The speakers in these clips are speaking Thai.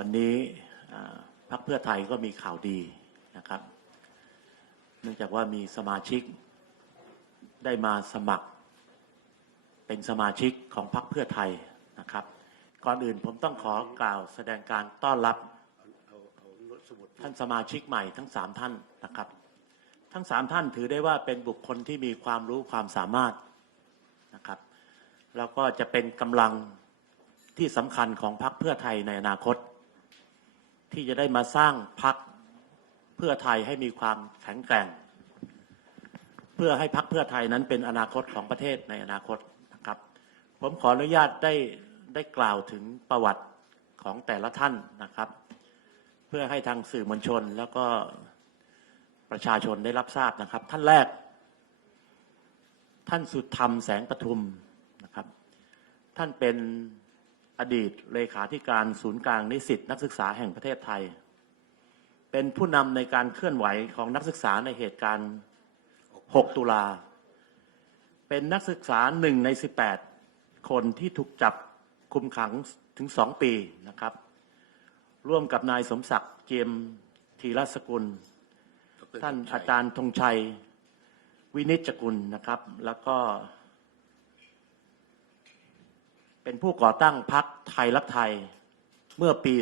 วันนี้พรรคเพื่อไทยก็มีข่าวดีนะครับ เนื่องจากว่ามีสมาชิกได้มาสมัคร เป็นสมาชิกของพรรคเพื่อไทยนะครับ ก่อนอื่นผมต้องขอกล่าวแสดงการต้อนรับท่านสมาชิกใหม่ทั้งสามท่านนะครับ ทั้งสามท่านถือได้ว่าเป็นบุคคลที่มีความรู้ความสามารถนะครับ แล้วก็จะเป็นกำลังที่สำคัญของพรรคเพื่อไทยในอนาคต ที่จะได้มาสร้างพรรคเพื่อไทยให้มีความแข็งแกร่ง เพื่อให้พรรคเพื่อไทยนั้นเป็นอนาคตของประเทศในอนาคตนะครับ ผมขออนุญาตได้ได้กล่าวถึงประวัติของแต่ละท่านนะครับ เพื่อให้ทางสื่อมวลชนแล้วก็ประชาชนได้รับทราบนะครับ ท่านแรก ท่านสุดธรรมแสงประทุมนะครับ ท่านเป็น อดีตเลขาธิการศูนย์กลางนิสิตนักศึกษาแห่งประเทศไทย เป็นผู้นำในการเคลื่อนไหวของนักศึกษาในเหตุการณ์ 6 ตุลา เป็นนักศึกษาหนึ่งใน 18 คนที่ถูกจับคุมขังถึง 2 ปีนะครับ ร่วมกับนายสมศักดิ์เจียมธีรสกุล ท่านอาจารย์ธงชัย วินิจจกุลนะครับ แล้วก็ เป็นผู้ก่อตั้งพรรคไทยรักไทย เมื่อปี 2544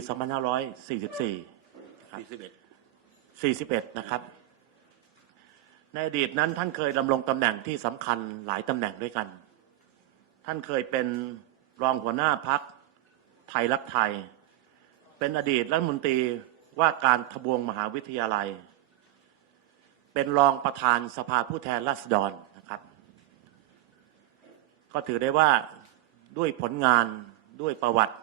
41 นะครับ ในอดีตนั้นท่านเคยดำรงตำแหน่งที่สำคัญหลายตำแหน่งด้วยกัน ท่านเคยเป็นรองหัวหน้าพักไทยรักไทย เป็นอดีตรัฐมนตรีว่าการทบวงมหาวิทยาลัย เป็นรองประธานสภาผู้แทนราษฎรนะครับ ก็ถือได้ว่า ด้วยผลงานด้วยประวัติ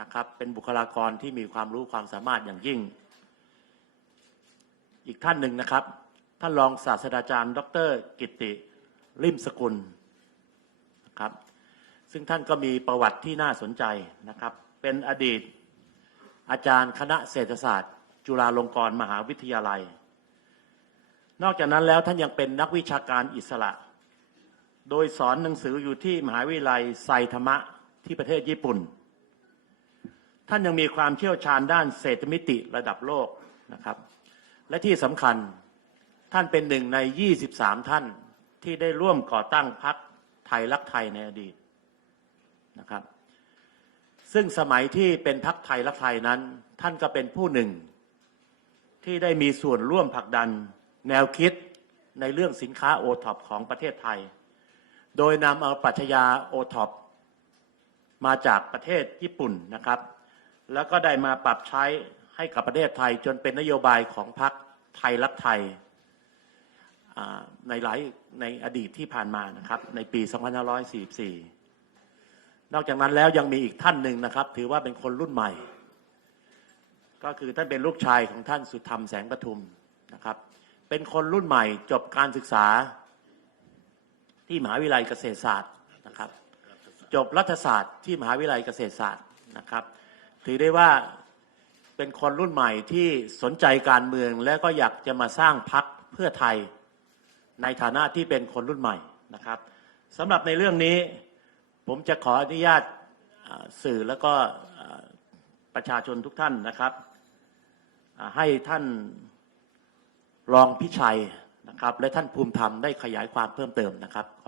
นะครับ เป็นบุคลากรที่มีความรู้ความสามารถอย่างยิ่ง อีกท่านหนึ่งนะครับ ท่านรองศาสตราจารย์ ดร กิติริมสกุลนะครับ ซึ่งท่านก็มีประวัติที่น่าสนใจนะครับ เป็นอดีตอาจารย์คณะเศรษฐศาสตร์ จุฬาลงกรณ์มหาวิทยาลัย นอกจากนั้นแล้วท่านยังเป็นนักวิชาการอิสระ โดยสอนหนังสืออยู่ที่มหาวิทยาลัยไซธรรมะที่ประเทศญี่ปุ่น ท่านยังมีความเชี่ยวชาญด้านเศรษฐมิติระดับโลกนะครับ และที่สำคัญท่านเป็นหนึ่งใน 23 ท่านที่ได้ร่วมก่อตั้งพรรคไทยรักไทยในอดีตนะครับ ซึ่งสมัยที่เป็นพรรคไทยรักไทยนั้น ท่านก็เป็นผู้หนึ่ง ที่ได้มีส่วนร่วมผลักดันแนวคิดในเรื่องสินค้าโอท็อปของประเทศไทย โดยนำเอาปรัชญาโอท็อปมาจากประเทศญี่ปุ่นนะครับ แล้วก็ได้มาปรับใช้ให้กับประเทศไทยจนเป็นนโยบายของพรรคไทยรักไทยในหลายในอดีตที่ผ่านมานะครับ ในปี 2544 นอกจากนั้นแล้วยังมีอีกท่านหนึ่งนะครับ ถือว่าเป็นคนรุ่นใหม่ ก็คือท่านเป็นลูกชายของท่านสุธรรมแสงประทุมนะครับ เป็นคนรุ่นใหม่จบการศึกษา ที่มหาวิทยาลัยเกษตรศาสตร์นะครับ จบรัฐศาสตร์ที่มหาวิทยาลัยเกษตรศาสตร์นะครับ ถือได้ว่าเป็นคนรุ่นใหม่ที่สนใจการเมืองและก็อยากจะมาสร้างพรรคเพื่อไทย ในฐานะที่เป็นคนรุ่นใหม่นะครับสำหรับในเรื่องนี้ผมจะขออนุญาตสื่อแล้วก็ประชาชนทุกท่านนะครับ ให้ท่านรองพิชัยนะครับ และท่านภูมิธรรมได้ขยายความเพิ่มเติมนะครับ